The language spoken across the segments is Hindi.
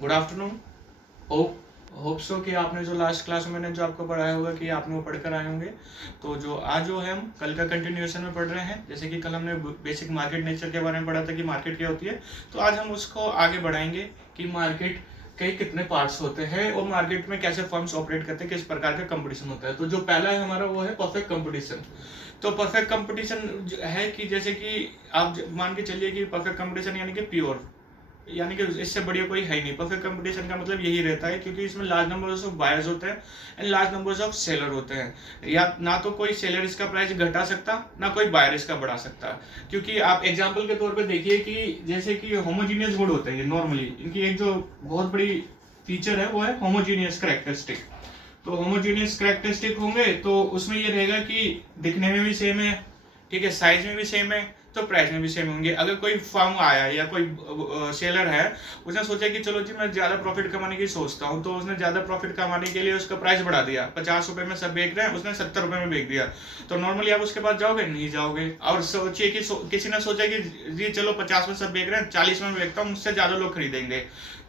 Good afternoon. Hope hope so कि आपने जो लास्ट क्लास में मैंने जो आपको पढ़ाया होगा कि आपने वो पढ़कर आए होंगे। तो जो आज जो है हम कल का कंटिन्यूएशन में पढ़ रहे हैं। जैसे कि कल हमने बेसिक मार्केट नेचर के बारे में पढ़ा था कि मार्केट क्या होती है। तो आज हम उसको आगे बढ़ाएंगे कि मार्केट के कितने पार्ट्स होते हैं और मार्केट में कैसे फर्म्स ऑपरेट करते हैं, किस प्रकार का कंपटीशन होता है। तो जो पहला है हमारा वो है परफेक्ट कंपटीशन। तो परफेक्ट कंपटीशन है कि जैसे कि आप मान के चलिए कि परफेक्ट कंपटीशन यानी कि प्योर, यानी कि इससे बढ़िया कोई है ही नहीं। परफेक्ट कंपटीशन का मतलब यही रहता है क्योंकि इसमें लार्ज नंबर्स ऑफ बायर्स होते हैं and large numbers of seller होते हैं। या ना तो कोई सेलर इसका प्राइस घटा सकता, ना कोई बायर इसका बढ़ा सकता। क्योंकि आप एग्जांपल के तौर पे देखिए कि जैसे कि होमोजीनियस गुड होते हैं नॉर्मली, इनकी एक जो बहुत बड़ी फीचर है वो है होमोजीनियस कैरेक्टरिस्टिक। तो होमोजीनियस कैरेक्टरिस्टिक होंगे तो उसमें ये रहेगा कि दिखने में भी सेम है, ठीक है, साइज में भी सेम है, तो प्राइस में भी सेम होंगे। अगर कोई फर्म आया या कोई सेलर है, उसने सोचा कि चलो जी मैं ज्यादा प्रॉफिट कमाने की सोचता हूँ, तो उसने ज्यादा प्रॉफिट कमाने के लिए उसका प्राइस बढ़ा दिया। 50 रुपए में सब बेच रहे हैं, उसने 70 रुपए में बेच दिया। तो नॉर्मली आप उसके पास जाओगे नहीं जाओगे। और सोचिए कि किसी ने सोचा कि जी चलो 50 में सब बेच रहे हैं, 40 में बेचता हूँ, मुझसे ज्यादा लोग खरीदेंगे।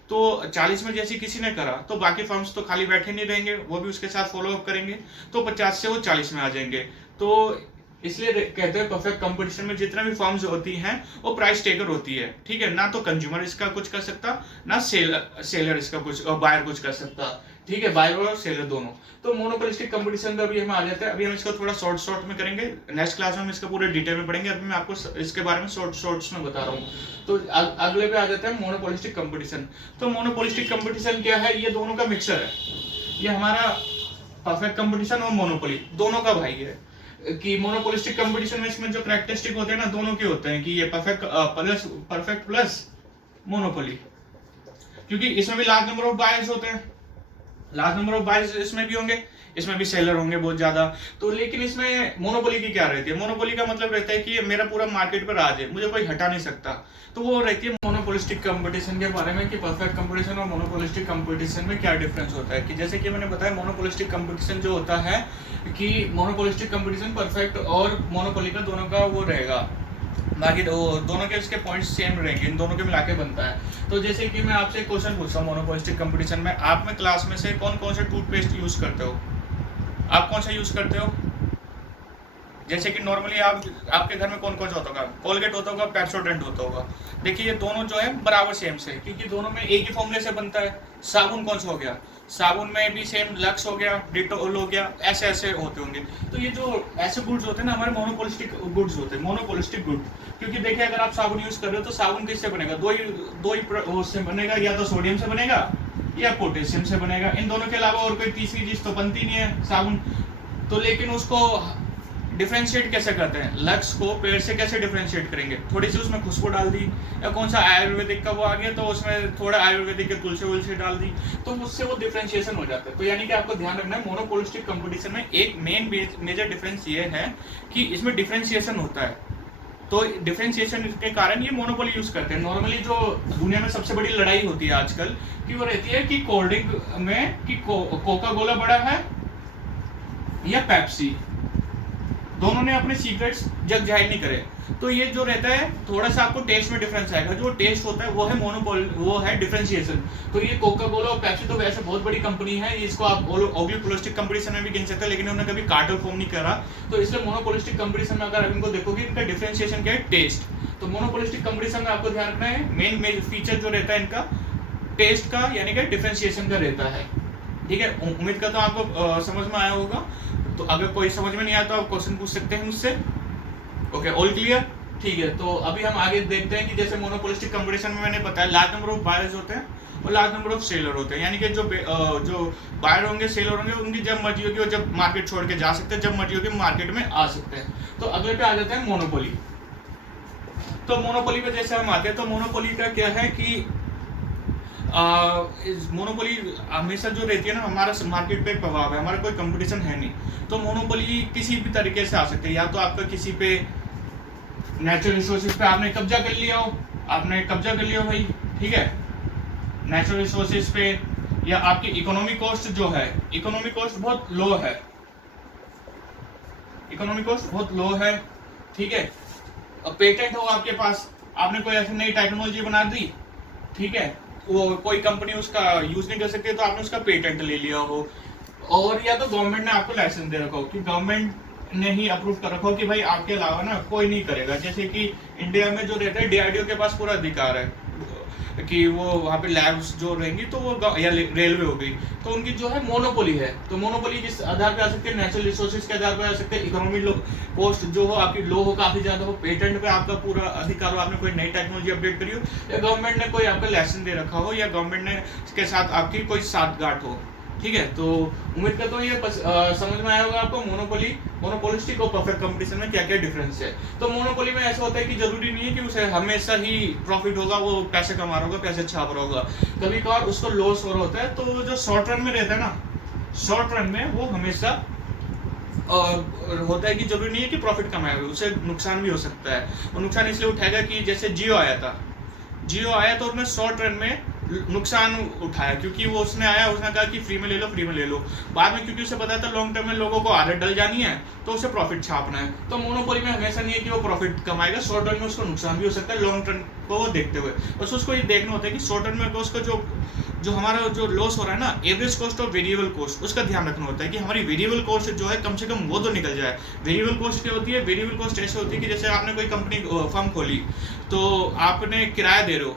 तो 40 में जैसे किसी ने करा तो बाकी फर्म्स तो खाली बैठे नहीं रहेंगे, वो भी उसके साथ फॉलो अप करेंगे। तो 50 से वो 40 में आ जाएंगे। तो इसलिए कहते हैं परफेक्ट कंपटीशन में जितना भी फर्म्स होती हैं वो प्राइस टेकर होती है, ठीक है। ना तो कंज्यूमर इसका कुछ कर सकता, ना सेलर इसका कुछ, बायर कुछ कर सकता, ठीक है, बायर और सेलर दोनों। तो मोनोपोलिस्टिक कंपटीशन का अभी हम आ जाते हैं। अभी हम इसको थोड़ा शॉर्ट में करेंगे, नेक्स्ट क्लास में हम इसका पूरे डिटेल में पढ़ेंगे। अभी मैं आपको इसके बारे में शॉर्ट्स में बता रहा हूँ। तो अगले पे आ जाते हैं मोनोपोलिस्टिक कंपटीशन। तो मोनोपोलिस्टिक कंपटीशन क्या है? ये दोनों का मिक्सर है। ये हमारा परफेक्ट कंपटीशन और मोनोपोली दोनों का भाई है। कि मोनोपोलिस्टिक कंपटीशन में इसमें जो कैरेक्टरिस्टिक होते हैं ना, दोनों के होते हैं कि ये परफेक्ट प्लस मोनोपोली। क्योंकि इसमें भी लार्ज नंबर ऑफ बायर्स होते हैं, लार्ज नंबर ऑफ बायर्स इसमें भी होंगे, इसमें भी सेलर होंगे बहुत ज्यादा। तो लेकिन इसमें मोनोपोली की क्या रहती है? मोनोपोली का मतलब रहता है कि मेरा पूरा मार्केट पर राज है, मुझे कोई हटा नहीं सकता। तो वो रहती है मोनोपोलिस्टिक कंपटीशन के बारे में कि परफेक्ट कंपटीशन और मोनोपोलिस्टिक कंपटीशन में क्या डिफरेंस होता है। कि जैसे कि मैंने बताया, मोनोपोलिस्टिक कंपटीशन जो होता है कि मोनोपोलिस्टिक कंपटीशन परफेक्ट और मोनोपोली का दोनों का वो रहेगा, बाकी दोनों के इसके पॉइंट्स सेम रहेंगे, इन दोनों के मिला के बनता है। तो जैसे कि मैं आपसे क्वेश्चन पूछता हूँ मोनोपोलिस्टिक कंपटीशन में, आप में क्लास में से कौन कौन सा टूथपेस्ट यूज करते हो? आप कौन सा यूज करते हो? जैसे कि नॉर्मली आप, आपके घर में कौन कौन सा होता होगा? कोलगेट होता होगा, पेप्सोडेंट होता होगा। देखिए ये दोनों जो है बराबर सेम से, क्योंकि दोनों में एक ही फॉर्मूले से बनता है। साबुन कौन सा हो गया? साबुन में भी सेम, लक्स हो गया, डिटोल हो गया, ऐसे ऐसे होते होंगे। तो ये जो ऐसे गुड्स होते हैं ना, हमारे मोनोपोलिस्टिक गुड्स होते हैं, मोनोपोलिस्टिक गुड। क्योंकि देखिए अगर आप साबुन यूज कर रहे हो तो साबुन किससे बनेगा? दो ही उससे बनेगा, या तो सोडियम से बनेगा या पोटेशियम से बनेगा। इन दोनों के अलावा और कोई तीसरी चीज तो बनती नहीं है साबुन। तो लेकिन उसको डिफ्रेंशिएट कैसे करते हैं? लक्स को पेड़ से कैसे डिफ्रेंशिएट करेंगे? थोड़ी सी उसमें खुशबू डाल दी, या कौन सा आयुर्वेदिक का वो आ गया तो उसमें थोड़ा आयुर्वेदिक के तुलसी उलसी डाल दी, तो उससे वो डिफ्रेंशिएशन हो जाता है। तो यानी कि आपको ध्यान रखना है, मोनोपोलिस्टिक कंपटीशन में एक मेन मेजर डिफरेंस ये है कि इसमें डिफ्रेंशिएशन होता है। तो डिफरेंशिएशन के कारण ये मोनोपोली यूज करते हैं। नॉर्मली जो दुनिया में सबसे बड़ी लड़ाई होती है आजकल की वो रहती है कि कोल्ड ड्रिंक में कि कोका कोला बड़ा है या पेप्सी। दोनों ने अपने सीक्रेट्स जग जाहिर नहीं करे। तो ये जो रहता है थोड़ा सा आपको टेस्ट में डिफरेंस आएगा। जो टेस्ट होता है वो है मोनोपोल, वो है डिफरेंशिएशन। तो ये कोका कोला और पेप्सी तो वैसे बहुत बड़ी कंपनी है, इसको आप ओलिगोपोलिस्टिक कंपटीशन में भी गिन सकते हैं, लेकिन उन्होंने कभी कार्टेल फॉर्म नहीं करा। तो इसलिए मोनोपोलिस्टिक कंपटीशन में अगर आप इनको देखोगे, इनका डिफरेंशिएशन क्या है? टेस्ट। तो मोनोपोलिस्टिक कंपटीशन में आपको ध्यान रखना है, मेन फीचर जो रहता है इनका टेस्ट का, यानी कि डिफरेंशिएशन का रहता है। ठीक है, उम्मीद करता हूँ आपको समझ में आया होगा। तो अगर कोई समझ में नहीं आता तो आप क्वेश्चन पूछ सकते हैं मुझसे। Okay, all clear? ठीक है, तो अभी हम आगे देखते हैं कि जैसे मोनोपोलिस्टिक कंपटीशन में मैंने बताया लार्ज नंबर ऑफ बायर्स होते हैं और लार्ज नंबर ऑफ सेलर होते हैं। यानी कि जो बायर होंगे, सेलर होंगे, उनकी जब मर्जी होगी वो जब मार्केट छोड़ के जा सकते हैं, जब मर्जी होगी मार्केट में आ सकते हैं। तो अगले पे आ जाते हैं मोनोपोली। तो मोनोपोली पे जैसे हम आते हैं, तो मोनोपोली का क्या है कि मोनोपोली हमेशा जो रहती है ना, हमारा मार्केट पे एक प्रभाव है, हमारा कोई कंपटीशन है नहीं। तो मोनोपोली किसी भी तरीके से आ सकते हैं। या तो आपका किसी पे नेचुरल रिसोर्सेज पे आपने कब्जा कर लिया हो, आपने कब्जा कर लिया हो भाई, ठीक है, नेचुरल रिसोर्सेज पे। या आपकी इकोनॉमिक कॉस्ट जो है, इकोनॉमिक कॉस्ट बहुत लो है, इकोनॉमिक कॉस्ट बहुत लो है, ठीक है। अब पेटेंट हो आपके पास, आपने कोई ऐसी नई टेक्नोलॉजी बना दी, ठीक है, वो कोई कंपनी उसका यूज नहीं कर सकती, तो आपने उसका पेटेंट ले लिया हो, और या तो गवर्नमेंट ने आपको लाइसेंस दे रखा हो कि गवर्नमेंट ने ही अप्रूव कर रखा हो कि भाई आपके अलावा ना कोई नहीं करेगा। जैसे कि इंडिया में जो रहता है डीआरडीओ के पास पूरा अधिकार है कि वो वहाँ पे लैब्स जो रहेंगी तो वो या रेलवे हो गई तो उनकी जो है मोनोपोली है। तो मोनोपोली किस आधार पे आ सकती है? नेचुरल रिसोर्सेज के आधार पे आ सकते हैं, इकोनॉमी लो कॉस्ट जो हो आपकी लो हो, काफी ज्यादा हो, पेटेंट पे आपका पूरा अधिकार हो, आपने कोई नई टेक्नोलॉजी अपडेट करी हो, या गवर्नमेंट ने कोई आपका लाइसेंस दे रखा हो, या गवर्नमेंट ने के साथ आपकी कोई साठगांठ हो। ठीक है, तो उम्मीद करता हूँ ये समझ में आया होगा आपको मोनोपोली, मोनोपोलिस्टिक और परफेक्ट कंपटीशन में क्या क्या डिफरेंस है। तो मोनोपोली में ऐसा होता है कि जरूरी नहीं है कि उसे हमेशा ही प्रॉफिट होगा, वो पैसे कमा रहा होगा, पैसे छाप रहा होगा, कभी कभार उसको लॉस हो रहा होता है। तो जो शॉर्ट रन में रहता है ना, शॉर्ट रन में वो हमेशा होता है कि जरूरी नहीं है कि प्रॉफिट कमाएगा, उसे नुकसान भी हो सकता है। और नुकसान इसलिए उठाएगा कि जैसे जियो आया था, जियो आया तो उसने शॉर्ट रन में नुकसान उठाया, क्योंकि वो उसने आया, उसने कहा कि फ्री में ले लो, फ्री में ले लो। बाद में क्योंकि उसे पता था लॉन्ग टर्म में लोगों को आदत डल जानी है, तो उसे प्रॉफिट छापना है। तो मोनोपोली में हमेशा नहीं है कि वो प्रॉफिट कमाएगा, शॉर्ट टर्म में उसको नुकसान भी हो सकता है, लॉन्ग टर्म को देखते हुए। बस उसको ये देखना होता है कि शॉर्ट टर्म में उसका जो हमारा जो लॉस हो रहा है ना, एवरेज कॉस्ट और वेरिएबल कॉस्ट, उसका ध्यान रखना होता है कि हमारी वेरिएबल कॉस्ट जो है कम से कम वो तो निकल जाए। वेरिएबल कॉस्ट क्या होती है? वेरिएबल कॉस्ट ऐसे होती है कि जैसे आपने कोई कंपनी फर्म खोली, तो आपने किराया दे रहे हो,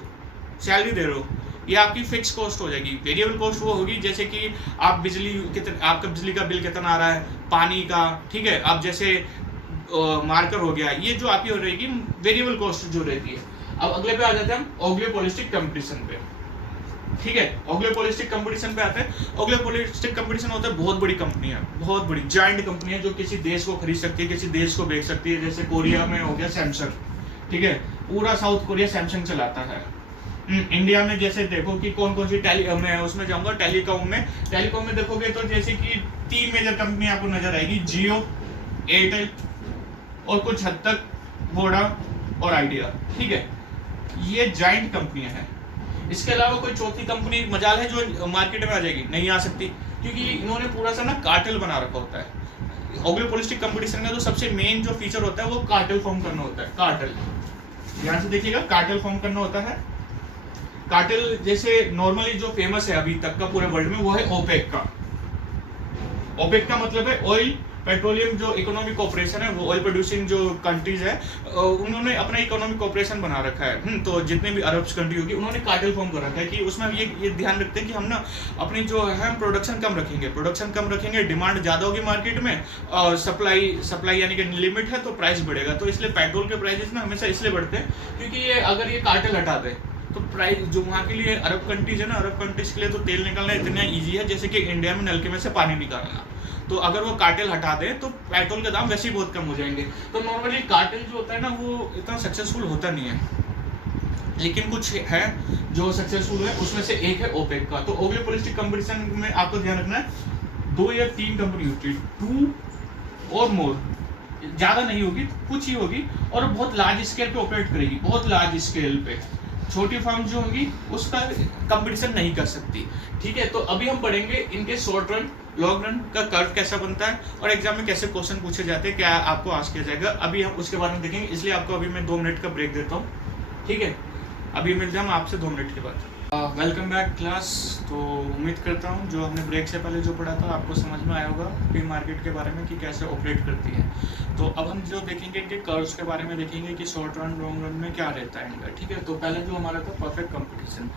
सैलरी दे रहे हो, ये आपकी फिक्स कॉस्ट हो जाएगी। वेरिएबल कॉस्ट वो होगी जैसे कि आप आपका बिजली का बिल कितना आ रहा है, पानी का, ठीक है, अब जैसे मार्कर हो गया, ये जो आपकी हो रहेगी वेरिएबल कॉस्ट जो रहती है। अब अगले पे आ जाते हैं हम ओलिगोपोलिस्टिक कंपटीशन पे। ठीक है, ओलिगोपोलिस्टिक कंपटीशन पे आते हैं। ओलिगोपोलिस्टिक कंपटीशन होता है बहुत बड़ी कंपनी है, बहुत बड़ी जायंट कंपनी है जो किसी देश को खरीद सकती है, किसी देश को बेच सकती है। जैसे कोरिया में हो गया सैमसंग, ठीक है, पूरा साउथ कोरिया सैमसंग चलाता है। इंडिया में जैसे देखो कि कौन कौन सी मैं उसमें जाऊंगा टेलीकॉम में देखोगे तो जैसे कि 3 मेजर कंपनी आपको नजर आएगी, जियो, एयरटेल और कुछ हद तक वोडा और आइडिया। ठीक है, ये जाइंट कंपनियां हैं। इसके अलावा कोई चौथी कंपनी मजाल है जो मार्केट में आ जाएगी? नहीं आ सकती, क्योंकि इन्होंने पूरा सा ना कार्टेल बना रखा होता है। ओलिगोपोलिस्टिक कंपटीशन का जो सबसे मेन जो फीचर होता है वो कार्टेल फॉर्म करना होता है। कार्टेल, ध्यान से देखिएगा, कार्टेल फॉर्म करना होता है। कार्टेल जैसे नॉर्मली जो फेमस है अभी तक का पूरे वर्ल्ड में वो है ओपेक का। ओपेक का मतलब है ऑयल पेट्रोलियम जो इकोनॉमिक कॉर्पोरेशन है, वो ऑयल प्रोड्यूसिंग जो कंट्रीज है उन्होंने अपना इकोनॉमिक कॉर्पोरेशन बना रखा है। तो जितने भी अरब कंट्री होगी उन्होंने कार्टेल फॉर्म कर रखा है कि उसमें ये ध्यान रखते हैं कि हम ना अपनी जो है प्रोडक्शन कम रखेंगे, डिमांड ज़्यादा होगी मार्केट में, और सप्लाई यानी कि लिमिट है तो प्राइस बढ़ेगा। तो इसलिए पेट्रोल के प्राइसेस ना हमेशा इसलिए बढ़ते हैं क्योंकि ये अगर ये कार्टेल हटा दे तो प्राइस जो वहाँ के लिए अरब कंट्रीज है ना, अरब कंट्रीज के लिए तो तेल निकालना इतना ईजी है जैसे कि इंडिया में नलके में से पानी निकालना। तो अगर वो कार्टेल हटा दे तो पेट्रोल के दाम वैसे ही बहुत कम हो जाएंगे। तो नॉर्मली कार्टेल जो होता है ना वो इतना सक्सेसफुल होता नहीं है, लेकिन कुछ है जो सक्सेसफुल है, उसमें से एक है ओपेक का। तो ओलिगोपोलिस्टिक कंपटीशन में आपको ध्यान रखना है 2 या 3 कंपनी होती है, 2 और मोर, ज्यादा नहीं होगी, कुछ ही होगी, और बहुत लार्ज स्केल पे ऑपरेट करेगी, बहुत लार्ज स्केल पे। छोटी फर्म जो होंगी उसका कंपटीशन नहीं कर सकती। ठीक है, तो अभी हम पढ़ेंगे इनके शॉर्ट रन लॉन्ग रन का कर्व कैसा बनता है और एग्जाम में कैसे क्वेश्चन पूछे जाते हैं, क्या आपको आस्क किया जाएगा, अभी हम उसके बारे में देखेंगे। इसलिए आपको अभी मैं 2 मिनट का ब्रेक देता हूँ। ठीक है, अभी मिलते हैं हम आपसे 2 मिनट के बाद। Welcome back class. तो उम्मीद करता हूँ जो हमने ब्रेक से पहले जो पढ़ा था आपको समझ में आया होगा कि मार्केट के बारे में कि कैसे ऑपरेट करती है। तो अब हम जो देखेंगे इनके कर्व्स के बारे में देखेंगे कि शॉर्ट रन लॉन्ग रन में क्या रहता है इनका। ठीक है, तो पहले जो हमारा था परफेक्ट कंपटीशन।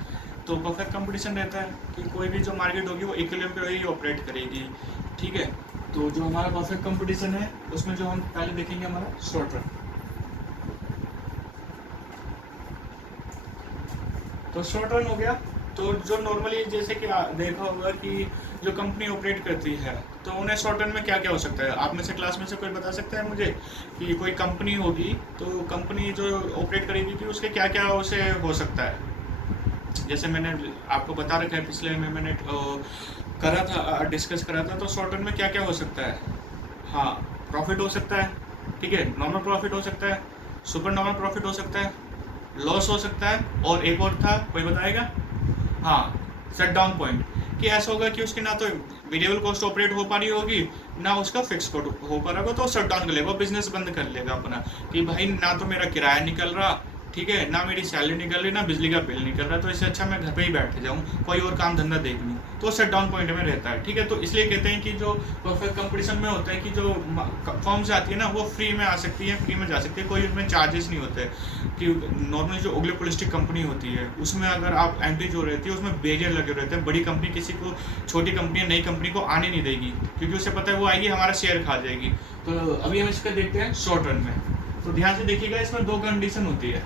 तो परफेक्ट कंपटीशन रहता है कि कोई भी जो मार्केट होगी वो इक्विलिब्रियम पे ही ऑपरेट करेगी। ठीक है, तो जो हमारा परफेक्ट कंपटीशन है उसमें जो हम पहले देखेंगे हमारा शॉर्ट रन। तो शॉर्ट रन हो गया। तो जो नॉर्मली जैसे कि देखा होगा कि जो कंपनी ऑपरेट करती है तो उन्हें शॉर्ट रन में क्या क्या हो सकता है। आप में से क्लास में से कोई बता सकता है मुझे कि कोई कंपनी होगी तो कंपनी जो ऑपरेट करेगी कि उसके क्या क्या उसे हो सकता है। जैसे मैंने आपको बता रखा है पिछले में मैंने करा था, डिस्कस करा था। तो शॉर्ट रन में क्या क्या हो सकता है? हाँ, प्रॉफिट हो सकता है, ठीक है, नॉर्मल प्रॉफिट हो सकता है, सुपर नॉर्मल प्रॉफिट हो सकता है, लॉस हो सकता है, और एक और था, कोई बताएगा? हाँ, शट डाउन पॉइंट, कि ऐसा होगा कि उसकी ना तो वेरिएबल कॉस्ट ऑपरेट हो पा रही होगी ना उसका फिक्स कॉस्ट हो पा रहा होगा, तो शट डाउन कर लेगा, बिजनेस बंद कर लेगा अपना कि भाई ना तो मेरा किराया निकल रहा, ठीक है, ना मेरी सैलरी निकल रही, ना बिजली का बिल निकल रहा, तो इससे अच्छा मैं घर पे ही बैठ जाऊँ, कोई और काम धंधा देख लूँ, तो सेट डाउन पॉइंट में रहता है। ठीक है, तो इसलिए कहते हैं कि जो परफेक्ट कंपटीशन में होता है कि जो फॉर्म्स आती है ना वो फ्री में आ सकती है, फ्री में जा सकती है, कोई उसमें चार्जेस नहीं होते। कि नॉर्मली जो ओलिगोपोलिस्टिक कंपनी होती है उसमें अगर आप एंट्री जो रहती है उसमें बैरियर लगे रहते हैं, बड़ी कंपनी किसी को, छोटी कंपनी नई कंपनी को आने नहीं देगी, क्योंकि उसे पता है वो आएगी हमारा शेयर खा जाएगी। तो अभी हम इसका देखते हैं शॉर्ट रन में। तो ध्यान से देखिएगा, इसमें दो कंडीशन होती है,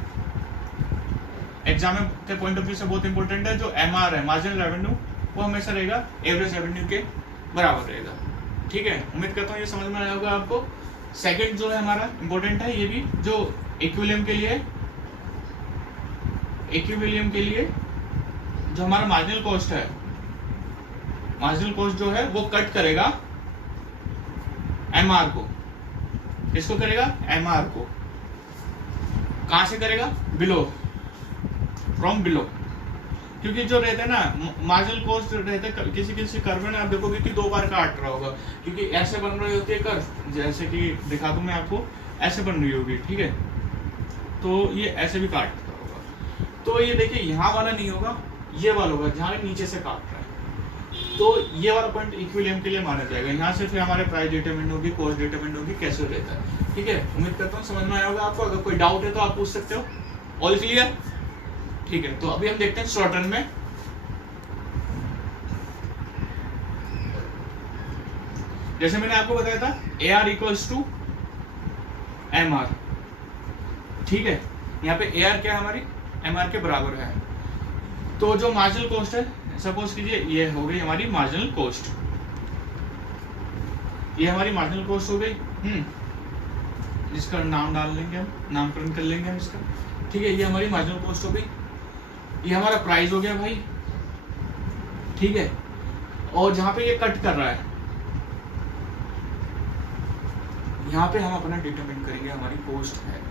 एग्जाम के पॉइंट ऑफ व्यू से बहुत इंपॉर्टेंट है। जो MR है, मार्जिनल रेवेन्यू, वो हमेशा रहेगा एवरेज रेवेन्यू के बराबर रहेगा। ठीक है, उम्मीद करता हूँ ये समझ में आया होगा आपको। सेकंड जो है हमारा इंपॉर्टेंट है, ये भी जो इक्विलिब्रियम के लिए जो हमारा मार्जिनल कॉस्ट है, मार्जिनल कॉस्ट जो है वो कट करेगा MR को। किसको करेगा? MR को। कहां से करेगा? Below, from below. क्योंकि जो रहता है ना मार्जिनल कॉस्ट रहता है किसी कर्व में ना, आप देखोगे कि 2 बार काट रहा होगा, क्योंकि ऐसे बन रही होती है कर्व, जैसे कि दिखा दूं मैं आपको, ऐसे बन रही होगी। ठीक है, तो ये ऐसे भी काटता होगा। तो ये देखिए यहाँ वाला नहीं होगा, ये वाला होगा जहाँ नीचे से काट रहा है। तो ये वाला पॉइंट इक्विलिब्रियम के लिए माना जाएगा। यहाँ से फिर हमारे प्राइस डिटरमिन होगी, कॉस्ट डिटरमिन होगी, कैसे रहता है। ठीक है, उम्मीद करता हूँ समझ में आया होगा आपको। अगर कोई डाउट है तो आप पूछ सकते हो। All clear? ठीक है, तो अभी हम देखते हैं शॉर्ट रन में। जैसे मैंने आपको बताया था AR इक्वल्स टू MR। ठीक है, यहाँ पे AR क्या है हमारी, MR के बराबर है। तो जो मार्जिनल कॉस्ट है, सपोज कीजिए ये हो गई हमारी मार्जिनल कॉस्ट, ये हमारी मार्जिनल कॉस्ट हो गई। जिसका नाम डाल लेंगे हम, नामकरण कर लेंगे हम इसका। ठीक है, ये हमारी मार्जिनल कॉस्ट हो गई। ये हमारा प्राइस हो गया भाई। ठीक है, और जहां पे ये कट कर रहा है, यहाँ पे हम अपना डिटरमिन करेंगे हमारी कॉस्ट है।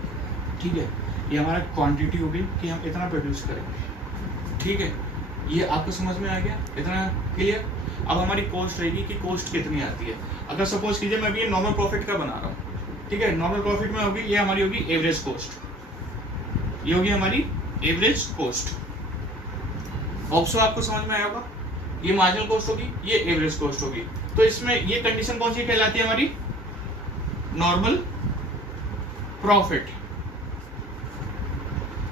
ठीक है, ये हमारा क्वांटिटी होगी कि हम इतना प्रोड्यूस करेंगे। ठीक है, ये आपको समझ में आ गया? इतना क्लियर? अब हमारी कॉस्ट रहेगी कि कॉस्ट कितनी आती है। अगर सपोज कीजिए मैं भी ये नॉर्मल प्रॉफिट का बना रहा हूँ। ठीक है, नॉर्मल प्रॉफिट में होगी, ये हमारी होगी एवरेज कॉस्ट, ये होगी हमारी एवरेज कॉस्ट। ऑप्शन आपको समझ में आया होगा। ये मार्जिनल कॉस्ट होगी, ये एवरेज कॉस्ट होगी। तो इसमें ये कंडीशन कौन सी कहलाती है हमारी? नॉर्मल प्रॉफिट,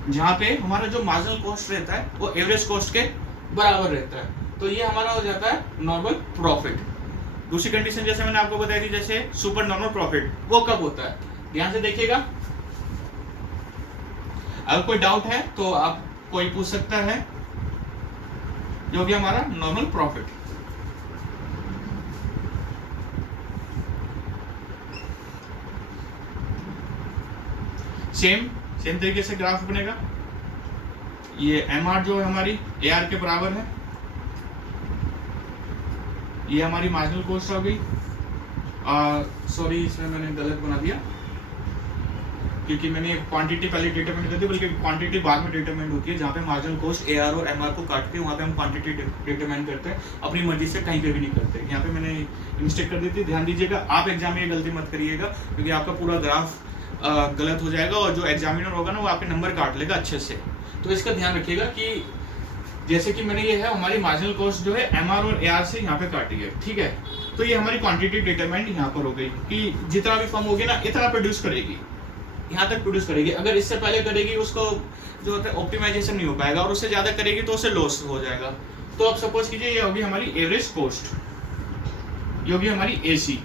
जहां पे हमारा जो मार्जिनल कॉस्ट रहता है वो एवरेज कॉस्ट के बराबर रहता है। तो ये हमारा हो जाता है नॉर्मल प्रॉफिट। दूसरी कंडीशन जैसे मैंने आपको बताई थी, जैसे सुपर नॉर्मल प्रॉफिट, वो कब होता है? ध्यान से देखिएगा। अगर कोई डाउट है तो आप कोई पूछ सकता है। जो कि हमारा नॉर्मल प्रॉफिट, सेम तरीके से ग्राफ बनेगा। ये MR जो है हमारी AR के बराबर है, ये हमारी मार्जिनल कॉस्ट हो गई। सॉरी, इसमें मैंने गलत बना दिया, क्योंकि मैंने क्वांटिटी पहले डिटरमिन कर दी, बल्कि क्वांटिटी बाद में डिटरमिन होती है। जहाँ पे मार्जिनल कॉस्ट AR और MR को काटते हैं, वहाँ पे हम क्वांटिटी डिटरमिन करते हैं, अपनी मर्जी से कहीं पे भी नहीं करते। यहाँ पे मैंने मिस्टेक कर दी थी, ध्यान दीजिएगा। आप एग्जाम में ये गलती मत करिएगा, क्योंकि आपका पूरा ग्राफ गलत हो जाएगा, और जो एग्जामिनर होगा ना वो आपके नंबर काट लेगा अच्छे से। तो इसका ध्यान रखिएगा कि जैसे कि मैंने ये है हमारी मार्जिनल कॉस्ट जो है MR और AR से यहाँ पे काटी है। ठीक है, तो ये हमारी क्वांटिटी डिटरमाइंड यहाँ पर हो गई कि जितना भी फर्म होगी ना इतना प्रोड्यूस करेगी, यहाँ तक प्रोड्यूस करेगी। अगर इससे पहले करेगी उसको जो होता है ऑप्टिमाइजेशन नहीं हो पाएगा, और उससे ज़्यादा करेगी तो उससे लॉस हो जाएगा। तो अब सपोज कीजिए ये होगी हमारी एवरेज कॉस्ट, ये होगी हमारी AC।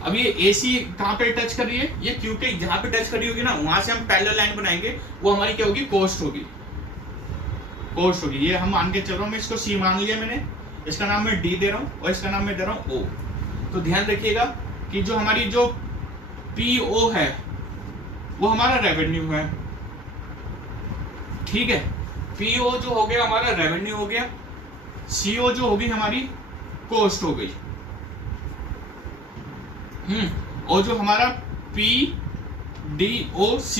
अब ये AC कहाँ पे टच कर रही है? ये Q के जहाँ पे टच कर रही होगी ना, वहां से हम पैरेलल लाइन बनाएंगे, वो हमारी क्या होगी? कॉस्ट होगी। कॉस्ट होगी, ये हम मान के चल रहा हूँ, मैं इसको C मान लिया मैंने, इसका नाम मैं D दे रहा हूँ और इसका नाम मैं दे रहा हूँ O। तो ध्यान रखिएगा कि जो हमारी जो PO है वो हमारा रेवेन्यू है। ठीक है, PO जो हो गया हमारा रेवेन्यू हो गया, CO जो होगी हमारी कॉस्ट हो गई, और जो हमारा PDOC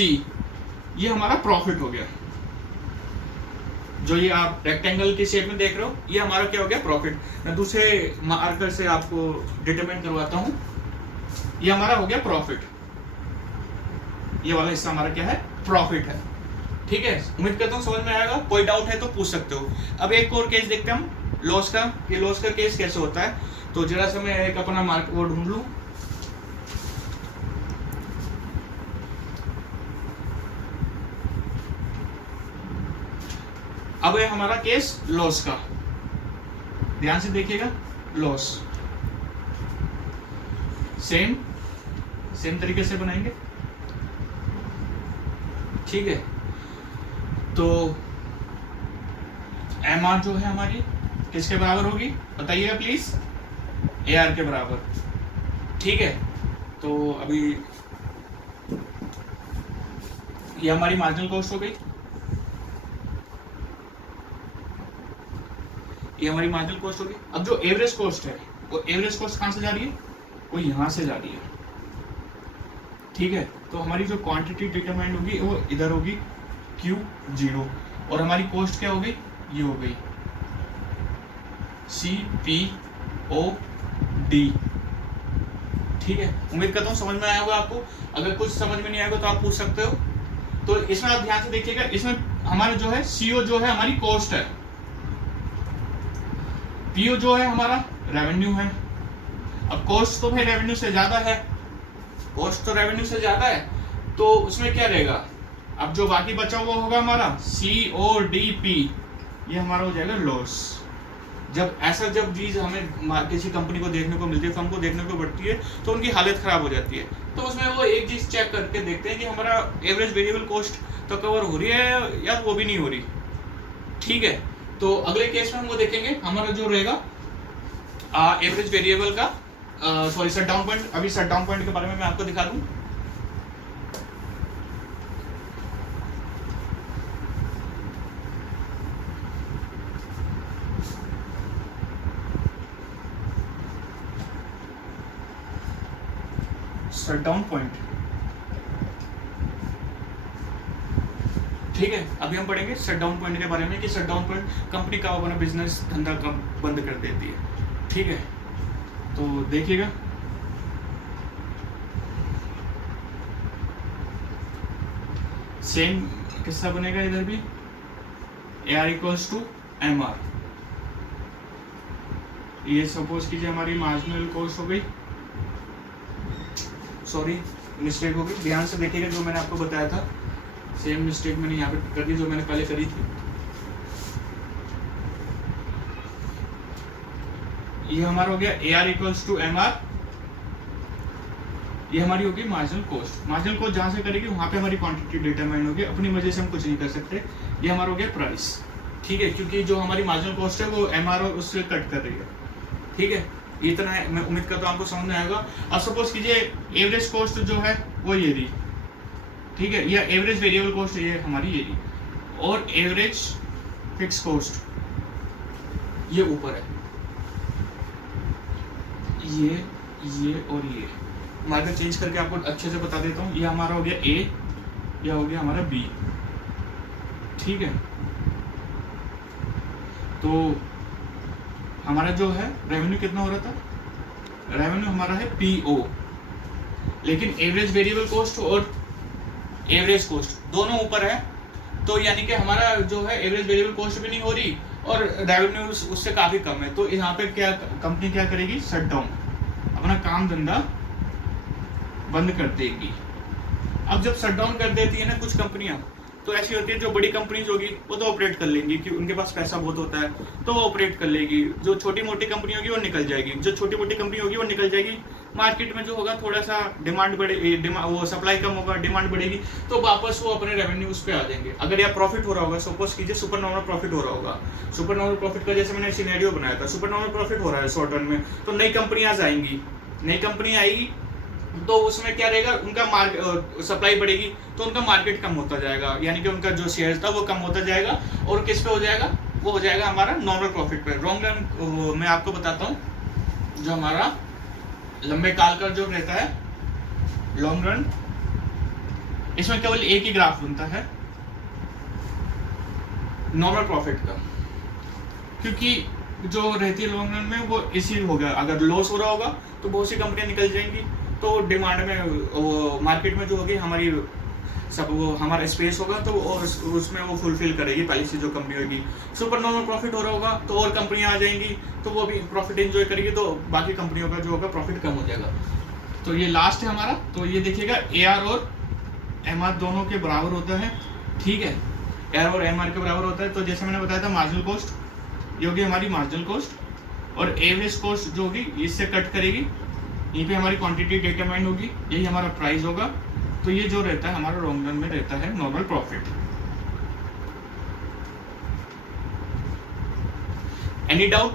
ये हमारा प्रॉफिट हो गया। जो ये आप रेक्टेंगल के शेप में देख रहे हो, ये हमारा क्या हो गया? प्रॉफिट। मैं दूसरे मार्कर से आपको डिटरमाइन करवाता हूं। ये हमारा हो गया प्रॉफिट, ये वाला हिस्सा हमारा क्या है, प्रॉफिट है। ठीक है, उम्मीद करता हूँ समझ में आएगा। कोई डाउट है तो पूछ सकते हो। अब एक और केस देखते हैं हम लॉस का, कि लॉस का केस कैसे होता है। तो जरा सा मैं एक अपना मार्क वो ढूंढ लूं। अब है हमारा केस लॉस का, ध्यान से देखिएगा। लॉस सेम तरीके से बनाएंगे। ठीक है, तो एम आर जो है हमारी किसके बराबर होगी बताइएगा प्लीज, ए आर के बराबर। ठीक है, तो अभी ये हमारी मार्जिनल कॉस्ट हो गई, ये हमारी मार्जिनल कॉस्ट होगी। अब जो एवरेज कॉस्ट है, वो एवरेज कॉस्ट कहां से जा रही है, वो यहां से जा रही है। ठीक है, तो हमारी जो क्वांटिटी डिटरमाइंड होगी वो इधर होगी Q0, और हमारी कॉस्ट क्या हो गई, ये हो गई CPOD। ठीक है, उम्मीद करता हूँ समझ में आया होगा आपको। अगर कुछ समझ में नहीं आएगा तो आप पूछ सकते हो। तो इसमें आप ध्यान से देखिएगा, इसमें हमारे जो है CO जो है हमारी कॉस्ट है, PO जो है हमारा रेवेन्यू है। अब कॉस्ट तो भाई रेवेन्यू से ज्यादा है, कॉस्ट तो रेवेन्यू से ज्यादा है, तो उसमें क्या रहेगा, अब जो बाकी बचा हुआ होगा हमारा CODP, ये हमारा हो जाएगा लॉस। जब चीज हमें किसी कंपनी को देखने को मिलती है, फर्म को देखने को बढ़ती है, तो उनकी हालत खराब हो जाती है। तो उसमें वो एक चीज चेक करके देखते हैं कि हमारा एवरेज वेरिएबल कॉस्ट तो कवर हो रही है या वो भी नहीं हो रही। ठीक है, तो अगले केस में हम वो देखेंगे, हमारा जो रहेगा एवरेज वेरिएबल का सॉरी शट डाउन पॉइंट। अभी शट डाउन पॉइंट के बारे में मैं आपको दिखा दूं। शट डाउन पॉइंट, ठीक है, अभी हम पढ़ेंगे शट डाउन पॉइंट के बारे में कि शट डाउन पॉइंट कंपनी का अपना बिजनेस धंधा कब बंद कर देती है। ठीक है, तो देखिएगा सेम किस्सा बनेगा इधर भी, AR इक्वल्स टू MR। ये सपोज कीजिए हमारी मार्जिनल कॉस्ट हो गई, सॉरी मिस्टेक हो गई, ध्यान से देखिएगा। जो मैंने आपको बताया था सेम मिस्टेक मैंने यहाँ पे कर दी जो मैंने पहले करी थी। ये हमारा हो गया AR इक्वल्स टू MR, ये हमारी होगी मार्जिनल कॉस्ट। मार्जिनल कॉस्ट जहां से करेगी वहां पे हमारी क्वांटिटी डिटरमाइन होगी, अपनी वजह से हम कुछ नहीं कर सकते। ये हमारा हो गया प्राइस। ठीक है, क्योंकि जो हमारी मार्जिनल कॉस्ट है वो MR उससे कट कर रही है। ठीक है, इतना है, मैं उम्मीद करता हूँ आपको समझ में आएगा। अब सपोज कीजिए एवरेज कॉस्ट जो है वो ये रही, ठीक है, या एवरेज वेरिएबल कॉस्ट ये हमारी ये रही, और एवरेज फिक्स कॉस्ट ये ऊपर है, ये और ये मार्कर चेंज करके आपको अच्छे से बता देता हूँ। ये हमारा हो गया A, यह हो गया हमारा B। ठीक है, तो हमारा जो है रेवेन्यू कितना हो रहा था, रेवेन्यू हमारा है PO, लेकिन एवरेज वेरिएबल कॉस्ट और एवरेज कॉस्ट दोनों ऊपर है, तो यानी कि हमारा जो है एवरेज वेरिएबल कॉस्ट भी नहीं हो रही और रेवेन्यू उससे काफी कम है। तो यहाँ पे क्या कंपनी क्या करेगी, शट डाउन, अपना काम धंधा बंद कर देगी। अब जब शट डाउन कर देती है ना कुछ कंपनियां, तो ऐसी होती है, जो बड़ी कंपनीज होगी वो तो ऑपरेट कर लेंगी कि उनके पास पैसा बहुत होता है तो वो ऑपरेट कर लेगी। जो छोटी मोटी कंपनी होगी वो निकल जाएगी, जो छोटी मोटी कंपनी होगी वो निकल जाएगी। मार्केट में जो होगा थोड़ा सा डिमांड बढ़े, वो सप्लाई कम होगा, डिमांड बढ़ेगी, तो वापस वो अपने रेवेन्यू उस पर आ जाएंगे। अगर यह प्रॉफिट हो रहा होगा, सपोज कीजिए सुपर नॉर्मल प्रॉफिट हो रहा होगा, सुपर नॉर्मल प्रॉफिट का जैसे मैंने सिनेरियो बनाया था, सुपर नॉर्मल प्रॉफिट हो रहा है शॉर्ट रन में, तो नई कंपनियां आएंगी, नई कंपनी आएगी तो उसमें क्या रहेगा, उनका सप्लाई बढ़ेगी तो उनका मार्केट कम होता जाएगा, यानी कि उनका जो शेयर था वो कम होता जाएगा, और किस पे हो जाएगा, वो हो जाएगा हमारा नॉर्मल प्रॉफिट पे। लॉन्ग रन मैं आपको बताता हूँ, जो हमारा लंबे काल का जो रहता है लॉन्ग रन, इसमें केवल एक ही ग्राफ बनता है नॉर्मल प्रॉफिट का, क्योंकि जो रहती है लॉन्ग रन में वो इसी होगा। अगर लॉस हो रहा होगा तो बहुत सी कंपनियां निकल जाएंगी, तो डिमांड में मार्केट में जो होगी हमारी सब वो हमारा स्पेस होगा तो और उसमें वो फुलफिल करेगी पहली से जो कंपनी होगी। सुपर नॉर्मल प्रॉफिट हो रहा होगा तो और कंपनियां आ जाएंगी तो वो भी प्रॉफिट एंजॉय करेगी, तो बाकी कंपनियों का जो होगा प्रॉफिट कम हो जाएगा। तो ये लास्ट है हमारा। तो ये देखिएगा AR और MR दोनों के बराबर होता है, ठीक है, AR और MR के बराबर होता है। तो जैसे मैंने बताया था मार्जिनल कॉस्ट, ये होगी हमारी मार्जिनल कॉस्ट, और एवरेज कॉस्ट जो होगी इससे कट करेगी, यहीं पे हमारी क्वांटिटी डिटरमाइन होगी, यही हमारा प्राइस होगा। तो ये जो रहता है हमारा लॉन्ग रन में रहता है नॉर्मल प्रॉफिट। Any doubt?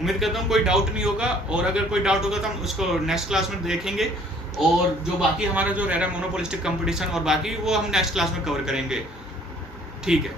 उम्मीद करता हूँ कोई डाउट नहीं होगा, और अगर कोई डाउट होगा तो हम उसको नेक्स्ट क्लास में देखेंगे, और जो बाकी हमारा जो रह रहा है मोनोपोलिस्टिक कंपटीशन और बाकी वो हम नेक्स्ट क्लास में कवर करेंगे, ठीक है।